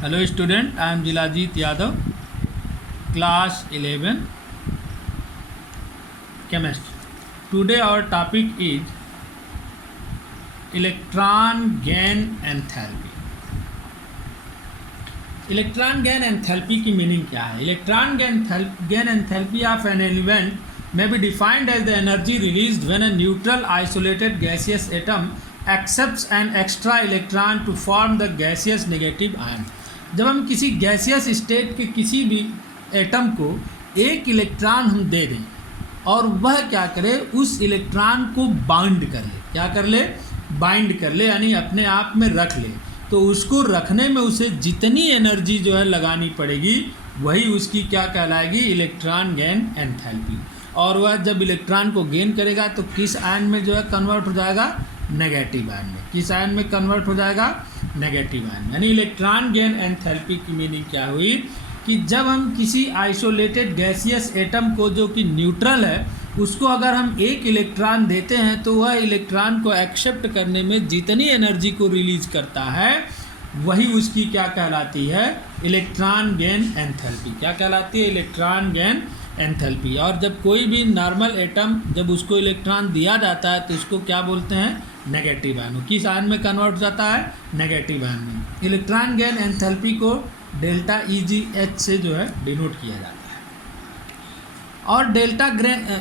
Hello student, I am Jilajit Yadav, class 11 chemistry. Today our topic is electron gain enthalpy. Electron gain enthalpy की meaning क्या है? Electron gain enthalpy of an element may be defined as the energy released when a neutral isolated gaseous atom accepts an extra electron to form the gaseous negative ion. जब हम किसी gaseous state के किसी भी atom को एक electron हम दे दें और वह क्या करे, उस इलेक्ट्रॉन को बाइंड कर ले, क्या कर ले, बाइंड कर ले, यानी अपने आप में रख ले, तो उसको रखने में उसे जितनी एनर्जी जो है लगानी पड़ेगी वही उसकी क्या कहलाएगी, इलेक्ट्रॉन गेन एंथैल्पी। और वह जब इलेक्ट्रॉन को गेन करेगा तो किस आयन में जो है कन्वर्ट हो जाएगा, नेगेटिव आयन में। किस आयन में कन्वर्ट हो जाएगा, नेगेटिव आयन। यानी इलेक्ट्रॉन गेन एंथैल्पी की मीनिंग क्या हुई कि जब हम किसी आइसोलेटेड गैसियस एटम को जो कि न्यूट्रल है उसको अगर हम एक इलेक्ट्रॉन देते हैं तो वह इलेक्ट्रॉन को एक्सेप्ट करने में जितनी एनर्जी को रिलीज करता है वही उसकी क्या कहलाती है, इलेक्ट्रॉन गेन एंथैल्पी। क्या कहलाती है, इलेक्ट्रॉन गेन एंथैल्पी। और जब कोई भी नॉर्मल एटम जब उसको इलेक्ट्रॉन दिया जाता है तो उसको क्या बोलते हैं, नेगेटिव आयन। किस आयन में कन्वर्ट हो जाता है, नेगेटिव आयन में। इलेक्ट्रॉन गेन एंथैल्पी को डेल्टा EgH से जो है डिनोट किया जाता है। और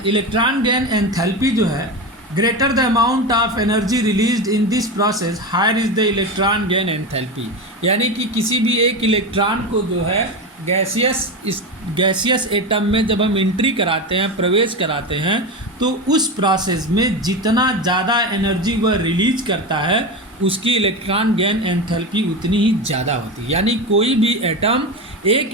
इलेक्ट्रॉन गेन एंथैल्पी जो है, greater the amount of energy released in this process higher is the electron gain enthalpy. यानी कि किसी भी एक इलेक्ट्रॉन को जो है गैसियस एटम में जब हम एंट्री कराते हैं, प्रवेश कराते हैं, तो उस प्रोसेस में जितना ज़्यादा एनर्जी वह रिलीज करता है उसकी इलेक्ट्रॉन गेन एंथैल्पी उतनी ही ज़्यादा होती है। यानी कोई भी एटम एक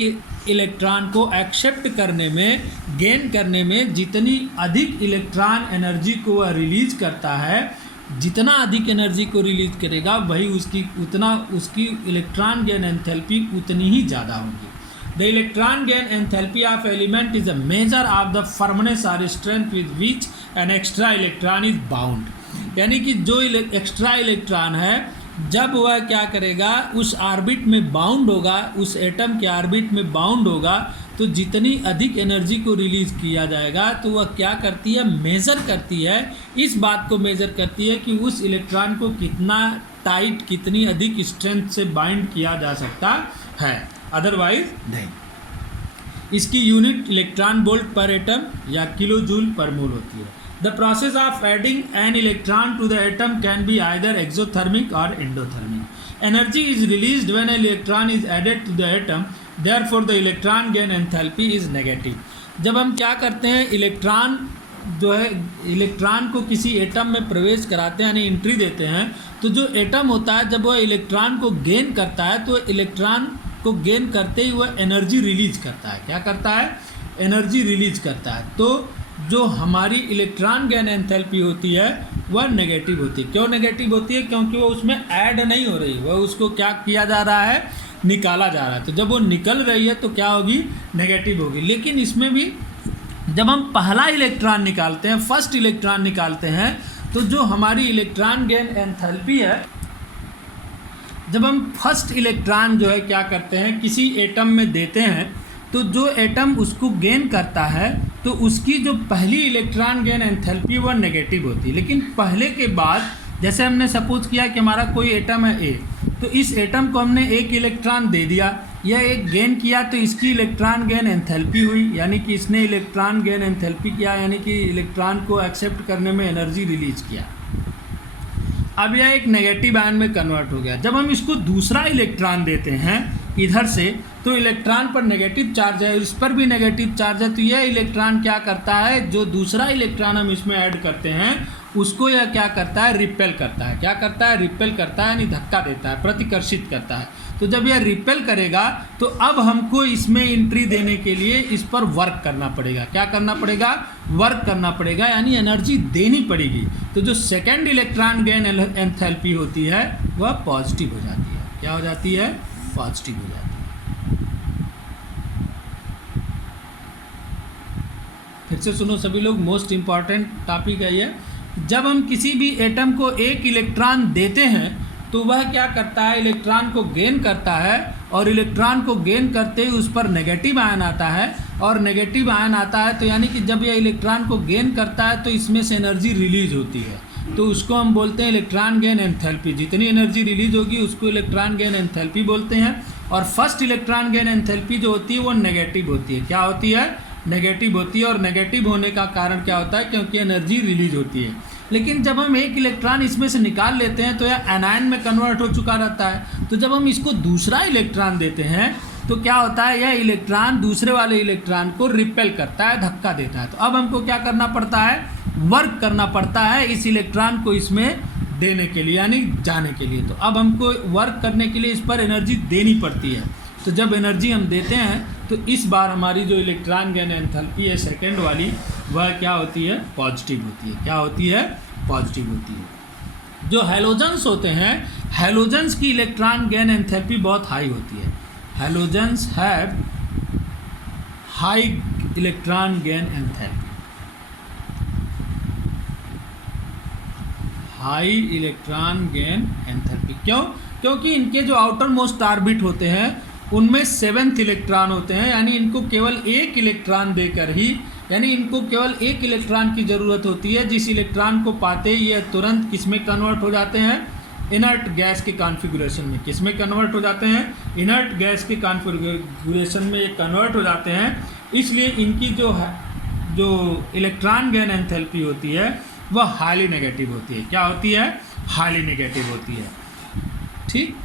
इलेक्ट्रॉन को एक्सेप्ट करने में, गेन करने में जितनी अधिक इलेक्ट्रॉन एनर्जी को वह रिलीज करता है, जितना अधिक एनर्जी को रिलीज करेगा वही उसकी इलेक्ट्रॉन गेन एंथैल्पी उतनी ही ज़्यादा होगी। The electron gain enthalpy of element is a measure of the firmness और strength with which an extra electron is bound. यानी कि जो एक्स्ट्रा इलेक्ट्रॉन है जब वह क्या करेगा, उस ऑर्बिट में बाउंड होगा, उस एटम के ऑर्बिट में बाउंड होगा, तो जितनी अधिक एनर्जी को रिलीज किया जाएगा तो वह क्या करती है, मेज़र करती है, इस बात को मेज़र करती है कि उस इलेक्ट्रॉन को कितना टाइट, कितनी अधिक स्ट्रेंथ से बाइंड किया जा सकता है, अदरवाइज नहीं। इसकी यूनिट इलेक्ट्रॉन वोल्ट पर एटम या किलो जूल पर मोल होती है। The process of adding an electron to the atom can be either exothermic or endothermic. Energy is released when an electron is added to the atom, therefore the electron gain enthalpy is negative. जब हम क्या करते हैं, electron जो है, electron को किसी atom में प्रवेश कराते हैं यानी एंट्री देते हैं, तो जो एटम होता है जब वह इलेक्ट्रॉन को गेन करता है तो इलेक्ट्रॉन को गेन करते ही वह एनर्जी रिलीज करता है। क्या करता है, एनर्जी रिलीज करता है। तो जो हमारी इलेक्ट्रॉन गेन एंथैल्पी होती है वह नेगेटिव होती है। क्यों नेगेटिव होती है, क्योंकि वो उसमें ऐड नहीं हो रही, वह उसको क्या किया जा रहा है, निकाला जा रहा है। तो जब वो निकल रही है तो क्या होगी, नेगेटिव होगी। लेकिन इसमें भी जब हम पहला इलेक्ट्रॉन निकालते हैं, फर्स्ट इलेक्ट्रॉन निकालते हैं, तो जो हमारी इलेक्ट्रॉन गेन एंथैल्पी है, जब हम फर्स्ट इलेक्ट्रॉन जो है क्या करते हैं, किसी एटम में देते हैं, तो जो एटम उसको गेन करता है तो उसकी जो पहली इलेक्ट्रॉन गेन एंथैल्पी वह नेगेटिव होती है। लेकिन पहले के बाद जैसे हमने सपोज किया कि हमारा कोई एटम है ए, तो इस एटम को हमने एक इलेक्ट्रॉन दे दिया, यह एक गेन किया, तो इसकी इलेक्ट्रॉन गेन एंथैल्पी हुई, यानी कि इसने इलेक्ट्रॉन गेन एंथैल्पी किया, यानी कि इलेक्ट्रॉन को एक्सेप्ट करने में एनर्जी रिलीज किया। अब यह एक नेगेटिव आयन में कन्वर्ट हो गया। जब हम इसको दूसरा इलेक्ट्रॉन देते हैं इधर से, तो इलेक्ट्रॉन पर नेगेटिव चार्ज है, इस पर भी नेगेटिव चार्ज है, तो यह इलेक्ट्रॉन क्या करता है, जो दूसरा इलेक्ट्रॉन हम इसमें ऐड करते हैं उसको यह क्या करता है, रिपेल करता है। क्या करता है, रिपेल करता है, यानी धक्का देता है, प्रतिकर्षित करता है। तो जब यह रिपेल करेगा तो अब हमको इसमें एंट्री देने के लिए इस पर वर्क करना पड़ेगा। क्या करना पड़ेगा, वर्क करना पड़ेगा, यानी एनर्जी देनी पड़ेगी। तो जो सेकेंड इलेक्ट्रॉन गेन एंथैल्पी होती है वह पॉजिटिव हो जाती है। क्या हो जाती है, पॉजिटिव हो जाती है। फिर से सुनो सभी लोग, मोस्ट इम्पॉर्टेंट टॉपिक है ये। जब हम किसी भी एटम को एक इलेक्ट्रॉन देते हैं तो वह क्या करता है, इलेक्ट्रॉन को गेन करता है और इलेक्ट्रॉन को गेन करते ही उस पर नेगेटिव आयन आता है, और नेगेटिव आयन आता है तो यानी कि जब यह इलेक्ट्रॉन को गेन करता है तो इसमें से एनर्जी रिलीज होती है, तो उसको हम बोलते हैं इलेक्ट्रॉन गेन एंथैल्पी। जितनी एनर्जी रिलीज होगी उसको इलेक्ट्रॉन गेन एंथैल्पी बोलते हैं। और फर्स्ट इलेक्ट्रॉन गेन एंथैल्पी जो होती है वो नेगेटिव होती है। क्या होती है? नेगेटिव होती है। और नेगेटिव होने का कारण क्या होता है? क्योंकि एनर्जी रिलीज होती है। लेकिन जब हम एक इलेक्ट्रॉन इसमें से निकाल लेते हैं तो यह एनायन में कन्वर्ट हो चुका रहता है। तो जब हम इसको दूसरा इलेक्ट्रॉन देते हैं तो क्या होता है? यह इलेक्ट्रॉन दूसरे वाले इलेक्ट्रॉन को रिपेल करता है, धक्का देता है। तो अब हमको क्या करना पड़ता है? वर्क करना पड़ता है इस इलेक्ट्रॉन को इसमें देने के लिए, यानी जाने के लिए। तो अब हमको वर्क करने के लिए इस पर एनर्जी देनी पड़ती है। तो जब एनर्जी हम देते हैं तो इस बार हमारी जो इलेक्ट्रॉन गेन एंथैल्पी है सेकंड वाली, वह क्या होती है? पॉजिटिव होती है। क्या होती है? पॉजिटिव होती है। जो हैलोजेंस होते हैं, हैलोजेंस की इलेक्ट्रॉन गेन एंथैल्पी बहुत हाई होती है। Halogens have high electron gain enthalpy. High electron gain enthalpy क्यों? क्योंकि इनके जो आउटर मोस्ट ऑर्बिट होते हैं उनमें 7th इलेक्ट्रॉन होते हैं, यानी इनको केवल एक इलेक्ट्रॉन देकर ही, यानी इनको केवल एक इलेक्ट्रॉन की ज़रूरत होती है। जिस इलेक्ट्रॉन को पाते ही ये तुरंत किस में कन्वर्ट हो जाते हैं? इनर्ट गैस के कॉन्फ़िगरेशन में। किस में कन्वर्ट हो जाते हैं? इनर्ट गैस के कॉन्फ़िगरेशन में ये कन्वर्ट हो जाते हैं। इसलिए इनकी जो इलेक्ट्रॉन गेन एंथैल्पी होती है वह हाईली नेगेटिव होती है। क्या होती है? हाईली नेगेटिव होती है। ठीक,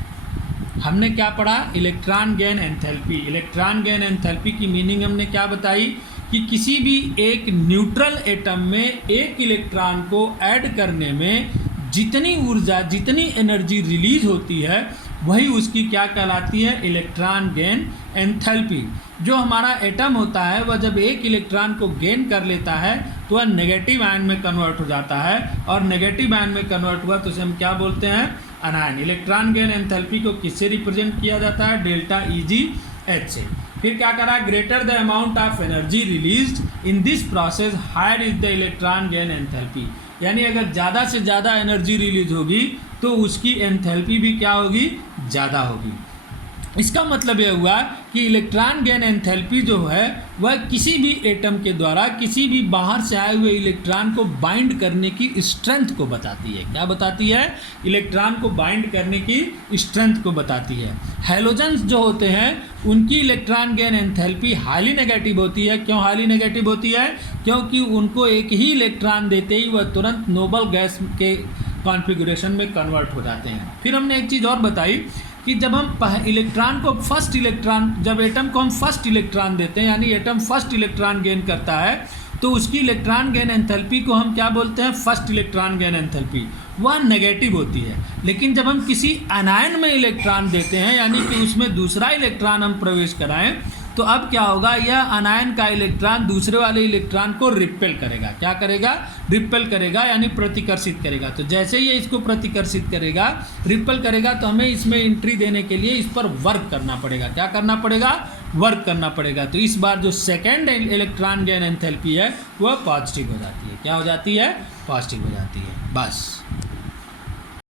हमने क्या पढ़ा? Electron gain enthalpy. Electron gain enthalpy की मीनिंग हमने क्या बताई कि किसी भी एक न्यूट्रल एटम में एक इलेक्ट्रॉन को ऐड करने में जितनी ऊर्जा, जितनी एनर्जी रिलीज होती है वही उसकी क्या कहलाती है? Electron gain enthalpy. जो हमारा एटम होता है वह जब एक इलेक्ट्रॉन को गेन कर लेता है तो वह नेगेटिव आयन में कन्वर्ट हो जाता है, और नेगेटिव आयन में कन्वर्ट हुआ तो उसे हम क्या बोलते हैं? अनायन। इलेक्ट्रॉन गेन एंथैल्पी को किससे रिप्रेजेंट किया जाता है? डेल्टा EgH से। फिर क्या करा? Greater the amount of energy released in this process higher is the electron gain enthalpy. यानी अगर ज़्यादा से ज़्यादा एनर्जी रिलीज होगी तो उसकी एंथैल्पी भी क्या होगी? ज़्यादा होगी। इसका मतलब यह हुआ कि इलेक्ट्रॉन गेन एंथैल्पी जो है वह किसी भी एटम के द्वारा किसी भी बाहर से आए हुए इलेक्ट्रॉन को बाइंड करने की स्ट्रेंथ को बताती है। क्या बताती है? इलेक्ट्रॉन को बाइंड करने की स्ट्रेंथ को बताती है। हैलोजेंस जो होते हैं उनकी electron gain enthalpy highly negative होती है। क्यों हाईली नेगेटिव होती है? क्योंकि उनको एक ही इलेक्ट्रॉन देते ही वह तुरंत नोबल गैस के कॉन्फ़िगरेशन में कन्वर्ट हो जाते हैं। फिर हमने एक चीज़ और बताई कि जब हम इलेक्ट्रॉन को फर्स्ट इलेक्ट्रॉन, जब एटम को हम फर्स्ट इलेक्ट्रॉन देते हैं, यानी एटम फर्स्ट इलेक्ट्रॉन गेन करता है, तो उसकी इलेक्ट्रॉन गेन एंथैल्पी को हम क्या बोलते हैं? First electron gain enthalpy. वह नेगेटिव होती है। लेकिन जब हम किसी अनायन में इलेक्ट्रॉन देते हैं, यानी कि उसमें दूसरा इलेक्ट्रॉन हम प्रवेश कराएं, तो अब क्या होगा? यह अनायन का इलेक्ट्रॉन दूसरे वाले इलेक्ट्रॉन को रिपेल करेगा। क्या करेगा? रिपेल करेगा, यानी प्रतिकर्षित करेगा। तो जैसे ही इसको प्रतिकर्षित करेगा, रिपेल करेगा, तो हमें इसमें एंट्री देने के लिए इस पर वर्क करना पड़ेगा। क्या करना पड़ेगा? वर्क करना पड़ेगा। तो इस बार जो सेकेंड इलेक्ट्रॉन गेन एंथैल्पी है वह पॉजिटिव हो जाती है। क्या हो जाती है? पॉजिटिव हो जाती है। बस।